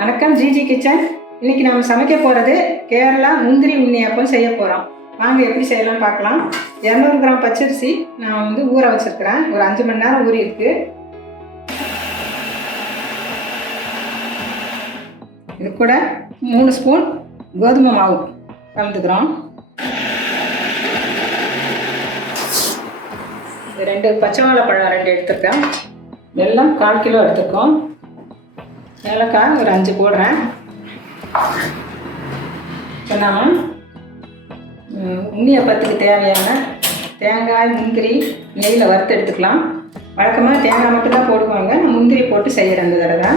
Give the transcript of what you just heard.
வணக்கம் GG kitchen. இன்னைக்கு நம்ம சமைக்க போகிறது கேரளா முந்திரி உண்ணியப்பம் செய்ய போகிறோம். வாங்க எப்படி செய்யலாம் பார்க்கலாம். 200 கிராம் பச்சரிசி நான் ஊற வச்சுருக்கிறேன். ஒரு 5 மணி நேரம் ஊறி இருக்கு. இது கூட 3 ஸ்பூன் கோதுமை மாவு கலந்துக்கிறோம். 2 பச்சை வாழைப்பழம் 2 எடுத்துருக்கேன். வெல்லம் 1/4 கிலோ எடுத்துருக்கோம். ஏலக்காய் ஒரு 5 போடுறேன். இப்போ நாம் உண்ணியப்பத்துக்கு தேவையான தேங்காய் முந்திரி நெய்யில் வறுத்து எடுத்துக்கலாம். வழக்கமாக தேங்காய் மட்டும்தான் போடுவாங்க. நான் முந்திரி போட்டு செய்கிறேன் இந்த தடவை.